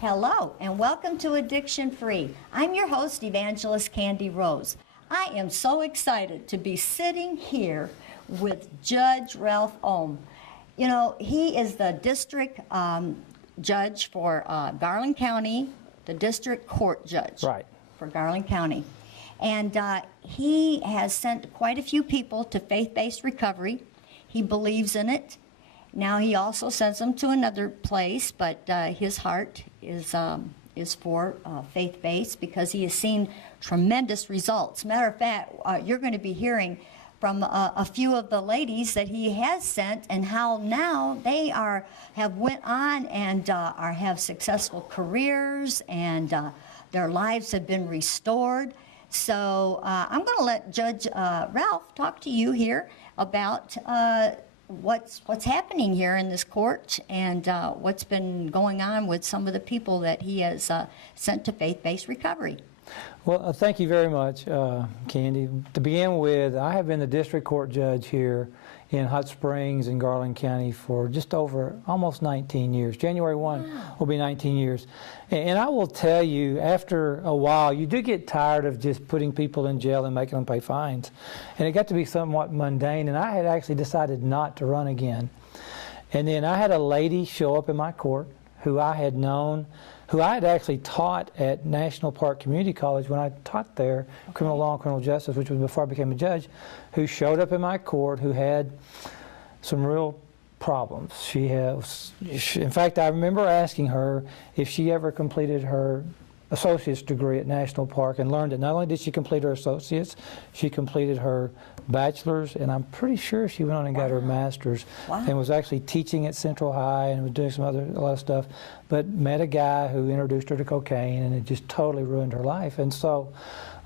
Hello, and welcome to Addiction Free. I'm your host, Evangelist Kandi Rose. I am so excited to be sitting here with Judge Ralph Ohm. You know, he is the district judge for Garland County, the district court judge for Garland County. And he has sent quite a few people to faith-based recovery. He believes in it. Now he also sends them to another place, but his heart is for faith-based because he has seen tremendous results. Matter of fact, you're going to be hearing from a few of the ladies that he has sent and how now they have went on and have successful careers and their lives have been restored. So I'm going to let Judge Ralph talk to you here about what's happening here in this court and what's been going on with some of the people that he has sent to faith-based recovery. Well, thank you very much, Kandi. To begin with, I have been the district court judge here in Hot Springs in Garland County for just over almost 19 years. January 1 will be 19 years. And I will tell you, after a while, you do get tired of just putting people in jail and making them pay fines. And it got to be somewhat mundane, and I had actually decided not to run again. And then I had a lady show up in my court who I had known, who I had actually taught at National Park Community College when I taught there, criminal law and criminal justice, which was before I became a judge, who showed up in my court who had some real problems. In fact, I remember asking her if she ever completed her associate's degree at National Park and learned that not only did she complete her associate's, she completed her bachelor's, and I'm pretty sure she went on and got her master's and was actually teaching at Central High and was doing a lot of stuff, but met a guy who introduced her to cocaine, and it just totally ruined her life. And so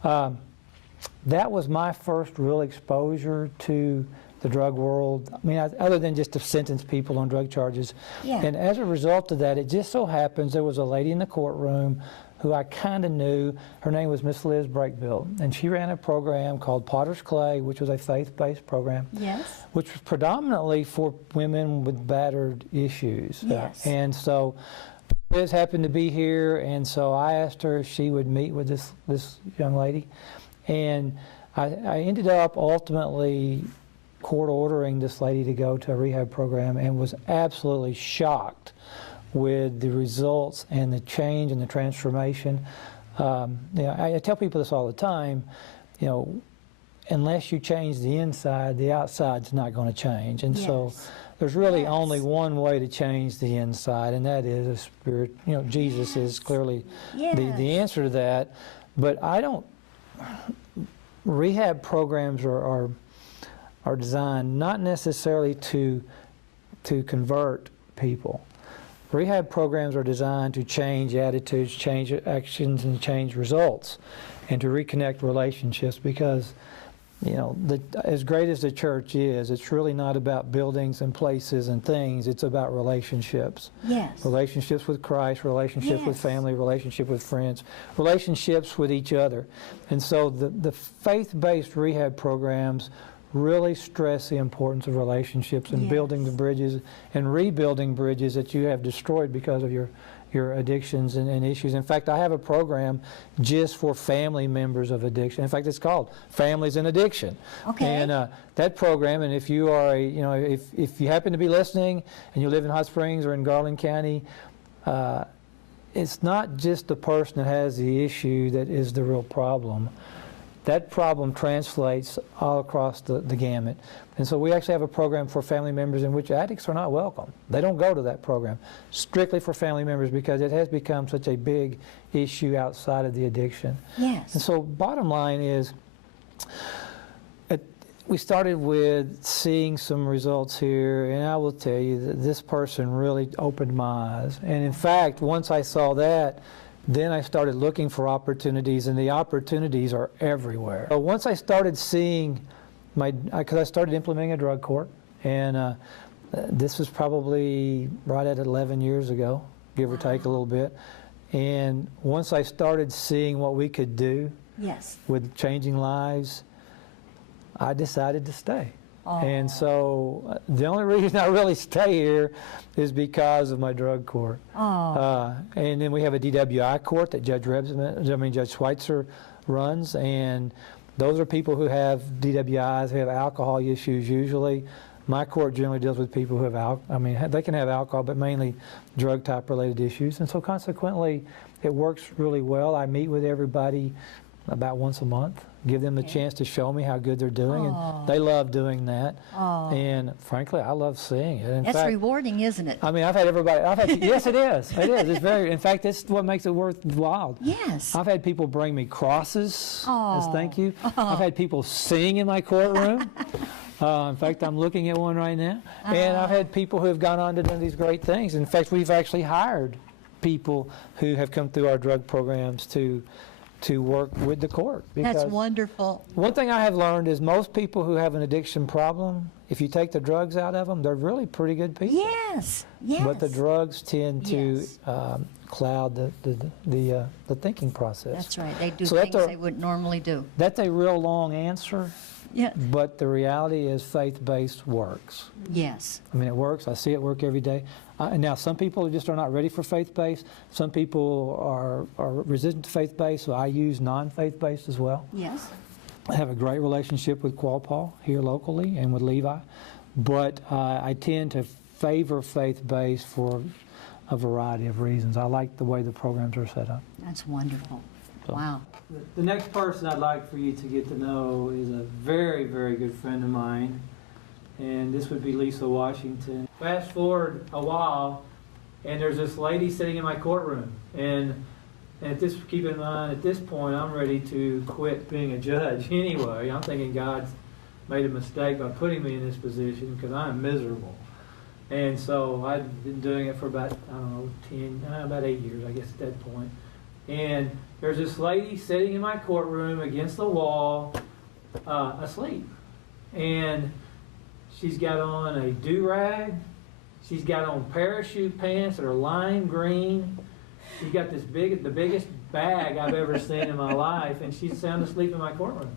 that was my first real exposure to the drug world. I mean, other than just to sentence people on drug charges. Yeah. And as a result of that, it just so happens there was a lady in the courtroom who I kind of knew. Her name was Miss Liz Breakbill, and she ran a program called Potter's Clay, which was a faith-based program, which was predominantly for women with battered issues. Yes. And so Liz happened to be here, and so I asked her if she would meet with this young lady, and I ended up ultimately court ordering this lady to go to a rehab program, and was absolutely shocked with the results and the change and the transformation. I tell people this all the time, unless you change the inside, the outside's not going to change. And so there's really only one way to change the inside, and that is a spirit. Jesus is clearly the answer to that. But rehab programs are designed not necessarily to convert people. Rehab programs are designed to change attitudes, change actions, and change results, and to reconnect relationships, because as great as the church is, it's really not about buildings and places and things. It's about relationships. Yes. Relationships with Christ, relationships with family, relationship with friends, relationships with each other. And so the faith-based rehab programs really stress the importance of relationships and building the bridges and rebuilding bridges that you have destroyed because of your addictions and issues. In fact, I have a program just for family members of addiction. In fact, it's called Families in Addiction. Okay. And that program, and if you are if you happen to be listening and you live in Hot Springs or in Garland County, it's not just the person that has the issue that is the real problem. That problem translates all across the gamut. And so we actually have a program for family members in which addicts are not welcome. They don't go to that program, strictly for family members, because it has become such a big issue outside of the addiction. Yes. And so bottom line is, we started with seeing some results here, and I will tell you that this person really opened my eyes. And in fact, once I saw that, then I started looking for opportunities, and the opportunities are everywhere. So once I started seeing because I started implementing a drug court, and this was probably right at 11 years ago, give or take a little bit. And once I started seeing what we could do with changing lives, I decided to stay. And so the only reason I really stay here is because of my drug court. And then we have a DWI court that Judge Schweitzer runs, and those are people who have DWIs, who have alcohol issues usually. My court generally deals with people who have they can have alcohol, but mainly drug type related issues. And so consequently, it works really well. I meet with everybody about once a month, give them the chance to show me how good they're doing, and they love doing that. And frankly, I love seeing it. That's rewarding, isn't it? I mean, I've had yes, it is. It is. It's very, in fact, that's what makes it worthwhile. Yes. I've had people bring me crosses as thank you. I've had people sing in my courtroom. In fact, I'm looking at one right now. And I've had people who have gone on to do these great things. In fact, we've actually hired people who have come through our drug programs to work with the court. That's wonderful. One thing I have learned is most people who have an addiction problem, if you take the drugs out of them, they're really pretty good people. Yes, yes. But the drugs tend to cloud the thinking process. That's right. They do things they wouldn't normally do. That's a real long answer. Yeah. But the reality is faith-based works. Yes. I mean, it works. I see it work every day. Now, some people just are not ready for faith-based. Some people are resistant to faith-based, so I use non-faith-based as well. Yes. I have a great relationship with Qualpaw here locally and with Levi, but I tend to favor faith-based for a variety of reasons. I like the way the programs are set up. That's wonderful. Wow. The next person I'd like for you to get to know is a very, very good friend of mine, and this would be Lisa Washington. Fast forward a while, and there's this lady sitting in my courtroom, and keep in mind, at this point, I'm ready to quit being a judge anyway. I'm thinking God's made a mistake by putting me in this position because I'm miserable. And so I've been doing it for about, about 8 years, I guess, at that point. And there's this lady sitting in my courtroom against the wall, asleep. And she's got on a do-rag. She's got on parachute pants that are lime green. She's got the biggest bag I've ever seen in my life, and she's sound asleep in my courtroom.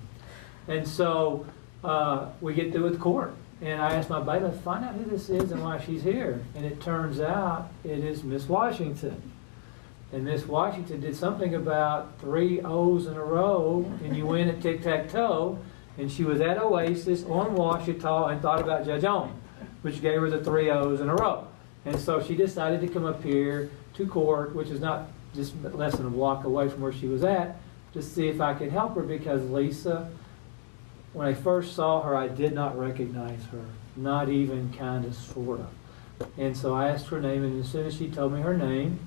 And so we get through with court. And I asked my bailiff, find out who this is and why she's here. And it turns out it is Miss Washington. And Miss Washington did something about 3 O's in a row, and you win at tic-tac-toe, and she was at Oasis on Washita and thought about Judge Owen, which gave her the 3 O's in a row. And so she decided to come up here to court, which is not just less than a block away from where she was at, to see if I could help her, because Lisa, when I first saw her, I did not recognize her, not even kind of, sort of. And so I asked her name, and as soon as she told me her name,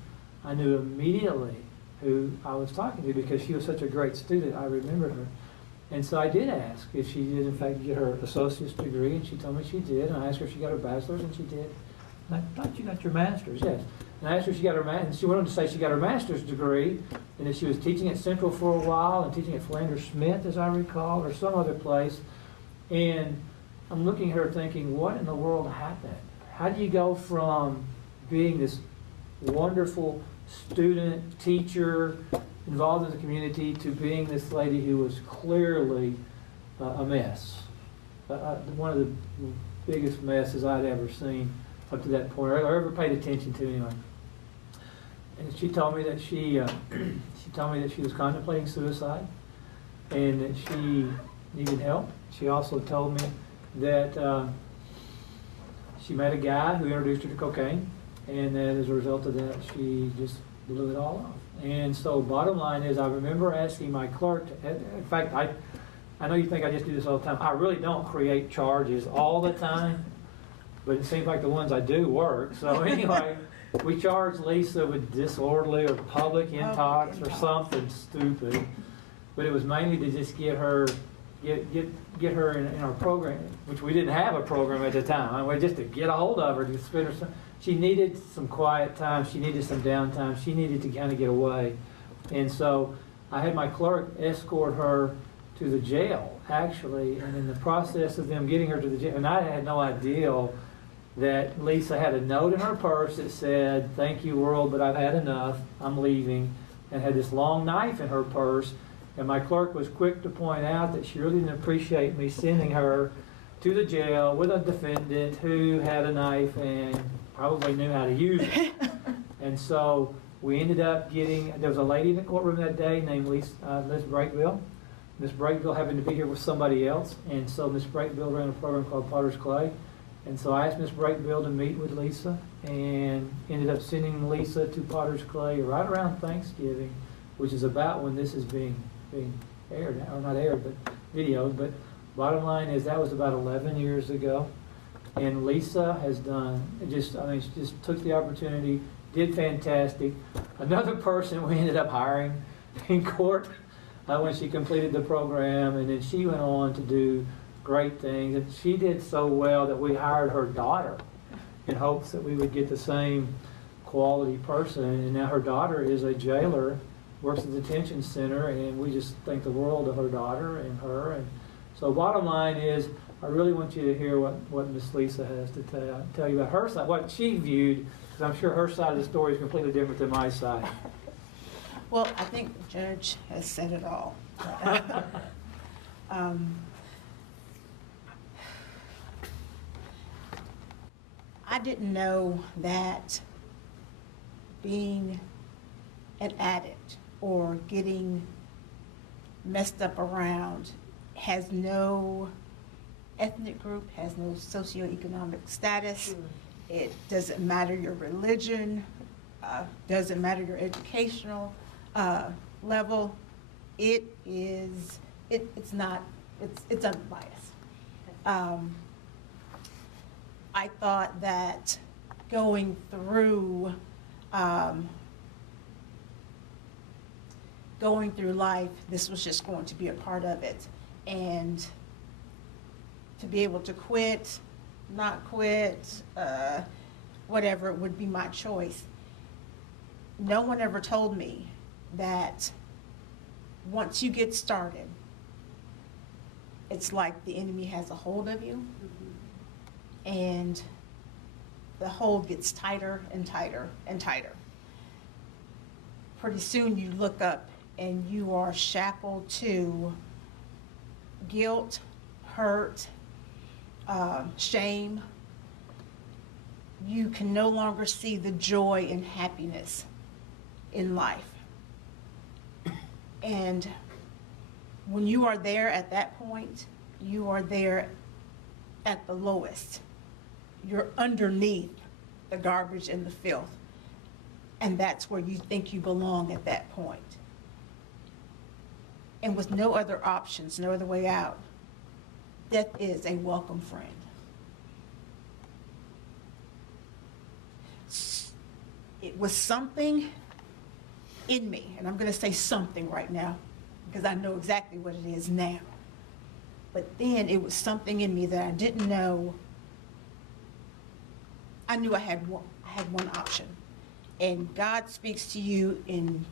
I knew immediately who I was talking to, because she was such a great student. I remembered her. And so I did ask if she did, in fact, get her associate's degree, and she told me she did. And I asked her if she got her bachelor's, and she did. And I thought you got your master's, yes. And I asked her if she got her master's, and she went on to say she got her master's degree, and that she was teaching at Central for a while, and teaching at Philander Smith, as I recall, or some other place. And I'm looking at her thinking, what in the world happened? How do you go from being this wonderful student, teacher, involved in the community, to being this lady who was clearly a mess? One of the biggest messes I'd ever seen up to that point, or ever paid attention to anyway. And she told me that she was contemplating suicide, and that she needed help. She also told me that she met a guy who introduced her to cocaine, and that as a result of that, she just blew it all off. And so bottom line is, I remember asking my clerk, in fact, I know you think I just do this all the time. I really don't create charges all the time, but it seems like the ones I do work. So anyway, we charged Lisa with disorderly or public intox or something stupid, but it was mainly to just get her in our program, which we didn't have a program at the time. I mean, just to get a hold of her, to spend her some. She needed some quiet time. She needed some downtime. She needed to kind of get away. And so I had my clerk escort her to the jail, actually. And in the process of them getting her to the jail, and I had no idea that Lisa had a note in her purse that said, "Thank you, world, but I've had enough. I'm leaving," and had this long knife in her purse. And my clerk was quick to point out that she really didn't appreciate me sending her to the jail with a defendant who had a knife and probably knew how to use it. And so we ended up getting, there was a lady in the courtroom that day named Liz Breakville. Miss Breakville happened to be here with somebody else, and so Miss Breakville ran a program called Potter's Clay. And so I asked Miss Breakville to meet with Lisa, and ended up sending Lisa to Potter's Clay right around Thanksgiving, which is about when this is being aired, or not aired, but videoed. But bottom line is that was about 11 years ago. And Lisa has done, she just took the opportunity, did fantastic. Another person we ended up hiring in court when she completed the program, and then she went on to do great things. And she did so well that we hired her daughter in hopes that we would get the same quality person. And now her daughter is a jailer, works at the detention center, and we just think the world of her daughter and her. And so bottom line is, I really want you to hear what Miss Lisa has to tell you about her side, what she viewed, because I'm sure her side of the story is completely different than my side. Well, I think the judge has said it all. I didn't know that being an addict or getting messed up around has no ethnic group, has no socioeconomic status. It doesn't matter your religion, doesn't matter your educational level. It's unbiased. I thought that going through life, this was just going to be a part of it. And to be able to quit, not quit, whatever, it would be my choice. No one ever told me that once you get started, it's like the enemy has a hold of you, and the hold gets tighter and tighter and tighter. Pretty soon you look up and you are shackled to guilt, hurt, shame. You can no longer see the joy and happiness in life. And when you are there at that point, you are there at the lowest. You're underneath the garbage and the filth. And that's where you think you belong at that point. And with no other options, no other way out, death is a welcome friend. It was something in me, and I'm going to say something right now because I know exactly what it is now. But then it was something in me that I didn't know. I knew I had one option. And God speaks to you in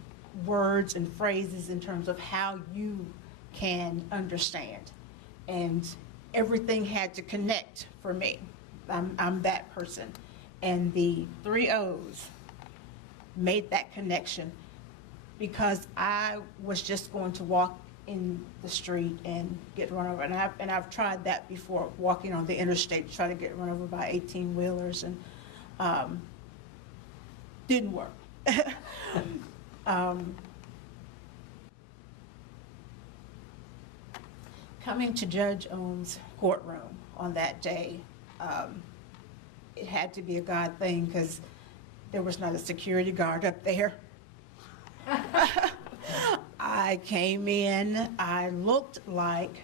words and phrases in terms of how you can understand. And everything had to connect for me. I'm that person. And the 3 O's made that connection, because I was just going to walk in the street and get run over. And I've tried that before, walking on the interstate to try to get run over by 18-wheelers, and didn't work. Coming to Judge Ohm's courtroom on that day, it had to be a God thing, because there was not a security guard up there. I came in, I looked like,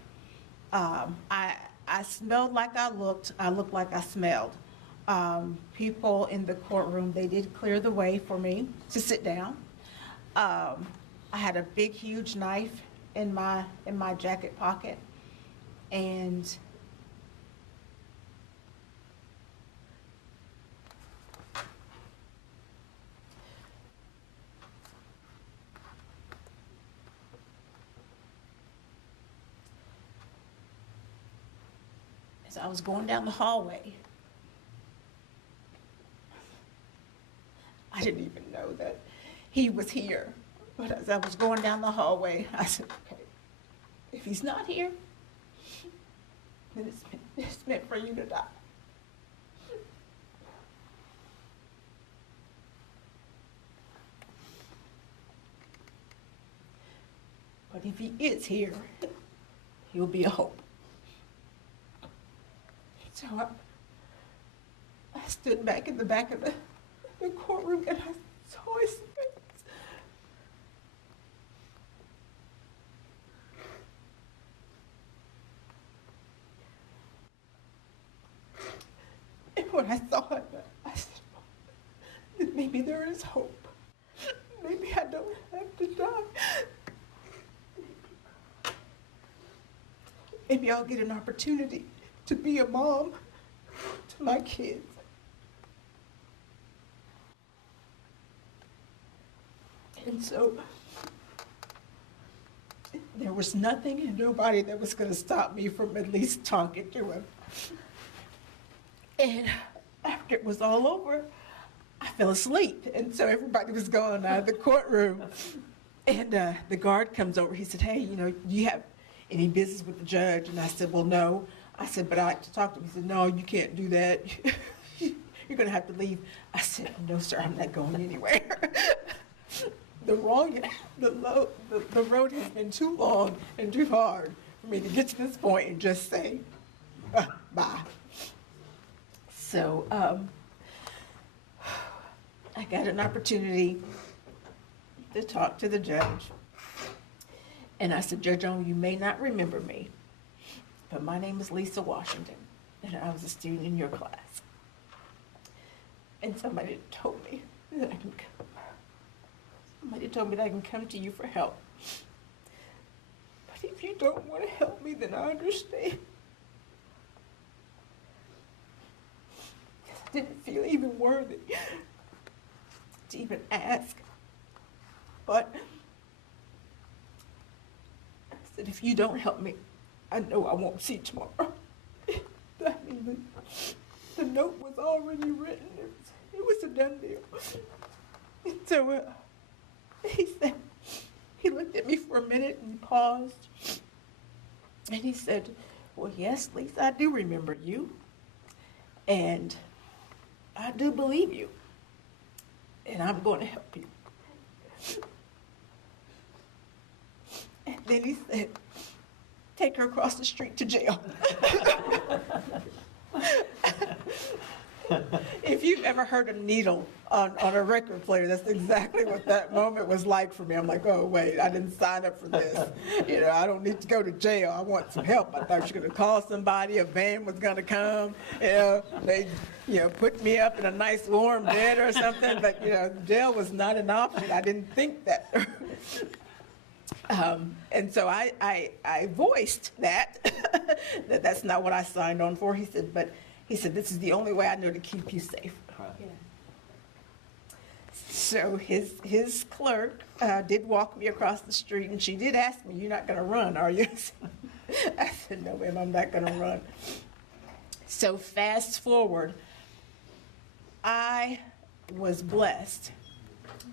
I smelled like I looked like I smelled. People in the courtroom, they did clear the way for me to sit down. I had a big, huge knife in my jacket pocket, and as I was going down the hallway, I didn't even know that he was here. But as I was going down the hallway, I said, okay, if he's not here, then it's meant for you to die. But if he is here, he'll be a hope. So I stood back in the back of the courtroom and I saw his face. And when I saw it, I said, "Well, maybe there is hope. Maybe I don't have to die. Maybe I'll get an opportunity to be a mom to my kids." And so there was nothing and nobody that was going to stop me from at least talking to him. And after it was all over, I fell asleep. And so everybody was going out of the courtroom. And the guard comes over. He said, "Hey, do you have any business with the judge?" And I said, "Well, no." I said, "But I'd like to talk to him." He said, "No, you can't do that. You're going to have to leave." I said, "No, sir, I'm not going anywhere." The road has been too long and too hard for me to get to this point and just say, bye. So I got an opportunity to talk to the judge. And I said, "Judge Owen, you may not remember me, but my name is Lisa Washington, and I was a student in your class. And somebody told me that I can come to you for help. But if you don't want to help me, then I understand." I didn't feel even worthy to even ask. But I said, "If you don't help me, I know I won't see tomorrow." I mean, the note was already written. It was a done deal. And so he said, he looked at me for a minute and paused. And he said, "Well, yes, Lisa, I do remember you. And I do believe you. And I'm going to help you." And then he said, "Take her across the street to jail." If you've ever heard a needle on a record player, that's exactly what that moment was like for me. I'm like, "Oh, wait, I didn't sign up for this. I don't need to go to jail. I want some help." I thought you were going to call somebody, a van was going to come, they, put me up in a nice warm bed or something, but, jail was not an option. I didn't think that. And so I voiced that that's not what I signed on for. He said, "This is the only way I know to keep you safe." Yeah. So his clerk did walk me across the street, and she did ask me, "You're not going to run, are you?" I said, "No, ma'am, I'm not going to run." So fast forward, I was blessed,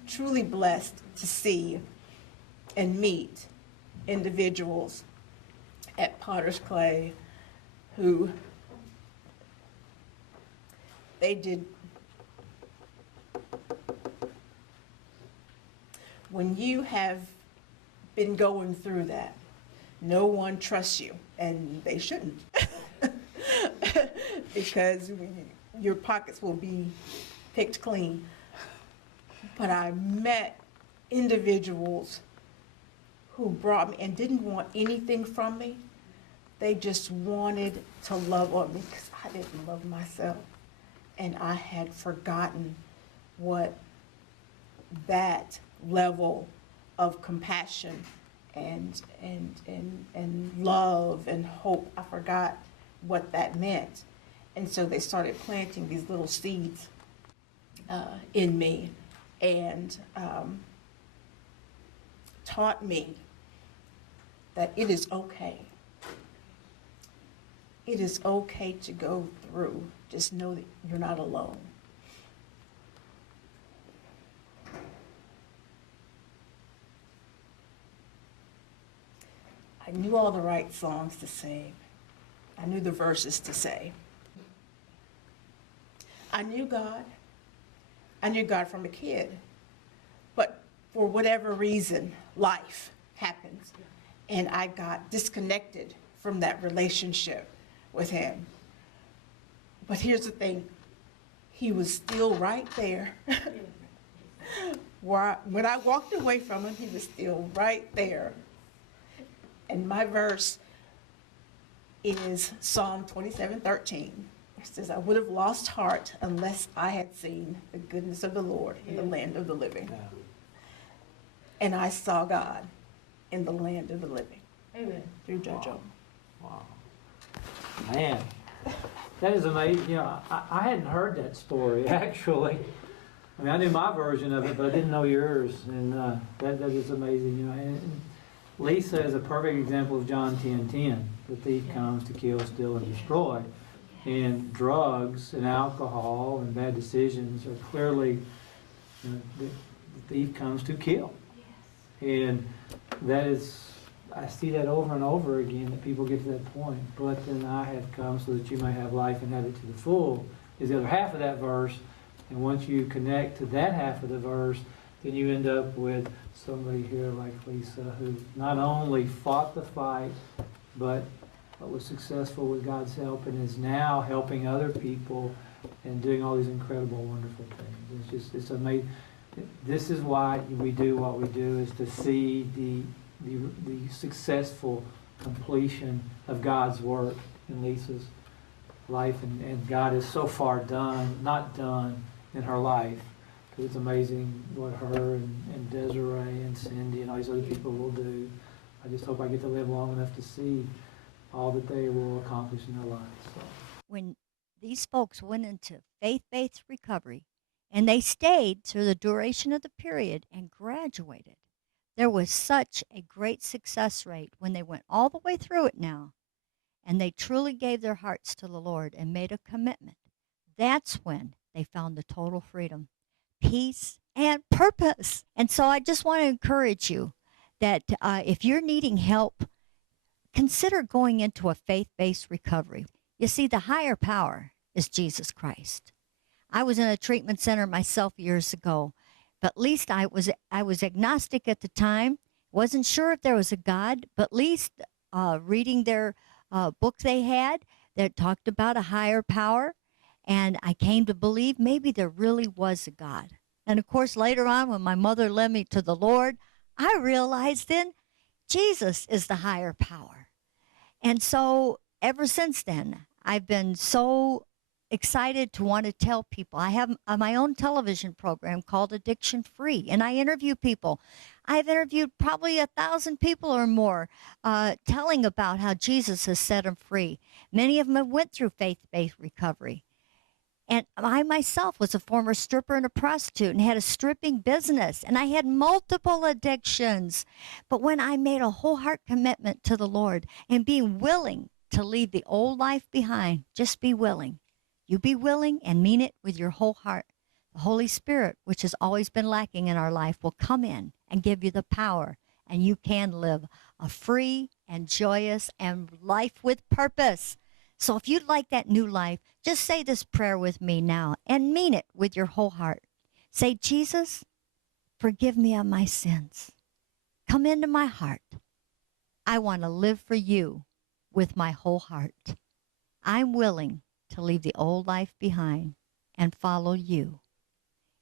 truly blessed to see and meet individuals at Potter's Clay who they did. When you have been going through that, no one trusts you, and they shouldn't, because your pockets will be picked clean. But I met individuals who brought me and didn't want anything from me. They just wanted to love on me because I didn't love myself. And I had forgotten what that level of compassion and love and hope, I forgot what that meant. And so they started planting these little seeds in me and taught me that it is okay. It is okay to go through. Just know that you're not alone. I knew all the right songs to sing. I knew the verses to say. I knew God. I knew God from a kid. But for whatever reason, life happens. And I got disconnected from that relationship with him. But here's the thing. He was still right there. When I walked away from him, he was still right there. And my verse is Psalm 27:13. It says, I would have lost heart unless I had seen the goodness of the Lord in the land of the living. Yeah. And I saw God in the land of the living. Amen. Through JoJo. Wow. Man, that is amazing. You know, I hadn't heard that story, actually. I mean, I knew my version of it, but I didn't know yours. And that is amazing. You know, and Lisa is a perfect example of John 10:10. The thief comes to kill, steal, and destroy. And drugs and alcohol and bad decisions are clearly, you know, the thief comes to kill. And that is, I see that over and over again, that people get to that point. But then I have come so that you may have life and have it to the full, is the other half of that verse. And once you connect to that half of the verse, then you end up with somebody here like Lisa, who not only fought the fight, but was successful with God's help and is now helping other people and doing all these incredible, wonderful things. It's amazing. This is why we do what we do, is to see the successful completion of God's work in Lisa's life. And God is so far not done in her life. Because it's amazing what her and Desiree and Cindy and all these other people will do. I just hope I get to live long enough to see all that they will accomplish in their lives. So. When these folks went into faith-based recovery and they stayed through the duration of the period and graduated, there was such a great success rate when they went all the way through it now and they truly gave their hearts to the Lord and made a commitment. That's when they found the total freedom, peace, and purpose. And so I just want to encourage you that if you're needing help, consider going into a faith-based recovery. You see, the higher power is Jesus Christ. I was in a treatment center myself years ago, but at least I was agnostic at the time. Wasn't sure if there was a God, but at least reading their book they had that talked about a higher power, and I came to believe maybe there really was a God. And of course, later on, when my mother led me to the Lord, I realized then Jesus is the higher power. And so ever since then, I've been so excited to want to tell people. I have my own television program called Addiction Free, and I interview people. I've interviewed probably 1,000 people or more telling about how Jesus has set them free. Many of them have went through faith-based recovery. And I myself was a former stripper and a prostitute and had a stripping business, and I had multiple addictions. But when I made a whole heart commitment to the Lord and being willing to leave the old life behind, just be willing. You be willing and mean it with your whole heart. The Holy Spirit, which has always been lacking in our life, will come in and give you the power, and you can live a free and joyous and life with purpose. So if you'd like that new life, just say this prayer with me now and mean it with your whole heart. Say, Jesus, forgive me of my sins. Come into my heart. I want to live for you with my whole heart. I'm willing to leave the old life behind and follow you.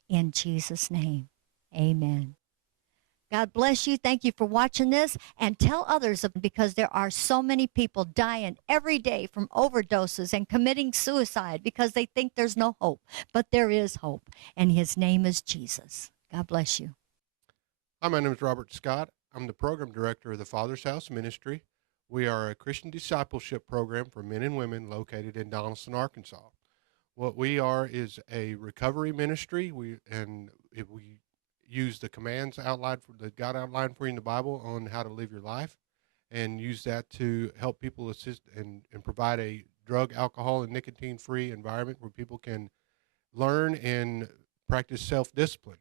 In Jesus' name, amen. God bless you. Thank you for watching this, and tell others, because there are so many people dying every day from overdoses and committing suicide because they think there's no hope. But there is hope, and his name is Jesus. God bless you. Hi, my name is Robert Scott. I'm the program director of the Father's House Ministry. We are a Christian discipleship program for men and women located in Donaldson, Arkansas. What we are is a recovery ministry. We use the commands that God outlined for you in the Bible on how to live your life, and use that to help people assist and provide a drug, alcohol, and nicotine-free environment where people can learn and practice self-discipline.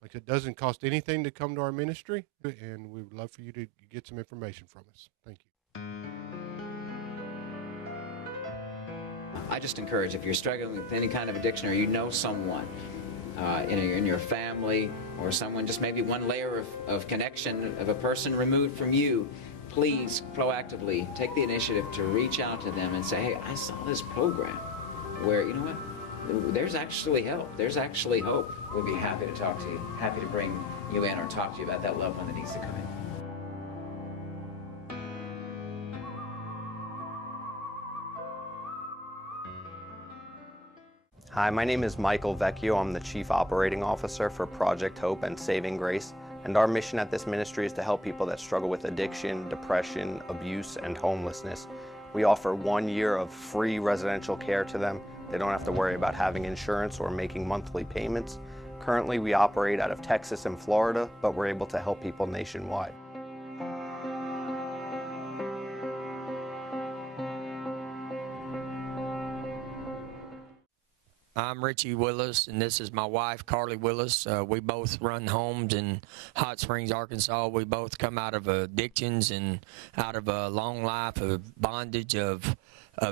Like, it doesn't cost anything to come to our ministry, and we would love for you to get some information from us. Thank you. I just encourage, if you're struggling with any kind of addiction or you know someone in your family or someone, just maybe one layer of connection of a person removed from you, please proactively take the initiative to reach out to them and say, hey, I saw this program where, you know what, there's actually help, there's actually hope. We'll be happy to talk to you, happy to bring you in or talk to you about that loved one that needs to come in. Hi, my name is Michael Vecchio. I'm the Chief Operating Officer for Project Hope and Saving Grace. And our mission at this ministry is to help people that struggle with addiction, depression, abuse, and homelessness. We offer 1 year of free residential care to them. They don't have to worry about having insurance or making monthly payments. Currently, we operate out of Texas and Florida, but we're able to help people nationwide. I'm Richie Willis, and this is my wife, Carly Willis. We both run homes in Hot Springs, Arkansas. We both come out of addictions and out of a long life of bondage of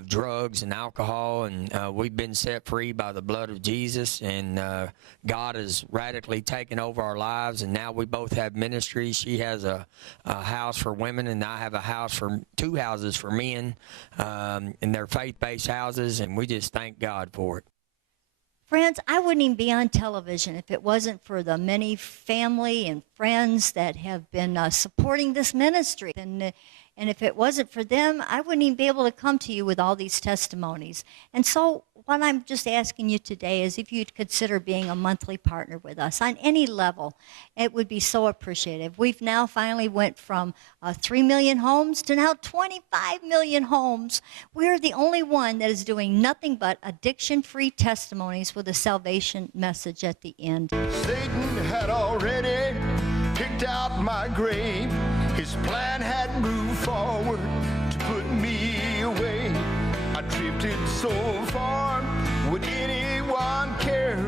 drugs and alcohol, and we've been set free by the blood of Jesus, and God has radically taken over our lives, and now we both have ministries. She has a house for women, and I have a house for 2 houses for men, and they're faith-based houses, and we just thank God for it. Friends, I wouldn't even be on television if it wasn't for the many family and friends that have been supporting this ministry. And if it wasn't for them, I wouldn't even be able to come to you with all these testimonies. And so what I'm just asking you today is if you'd consider being a monthly partner with us on any level, it would be so appreciative. We've now finally went from 3 million homes to now 25 million homes. We're the only one that is doing nothing but addiction-free testimonies with a salvation message at the end. Satan had already picked out my grave. His plan had moved forward to put me away. I drifted so far, would anyone care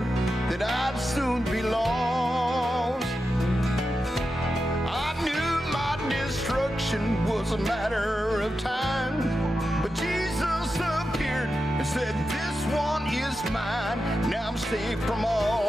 that I'd soon be lost? I knew my destruction was a matter of time, but Jesus appeared and said, this one is mine. Now I'm safe from all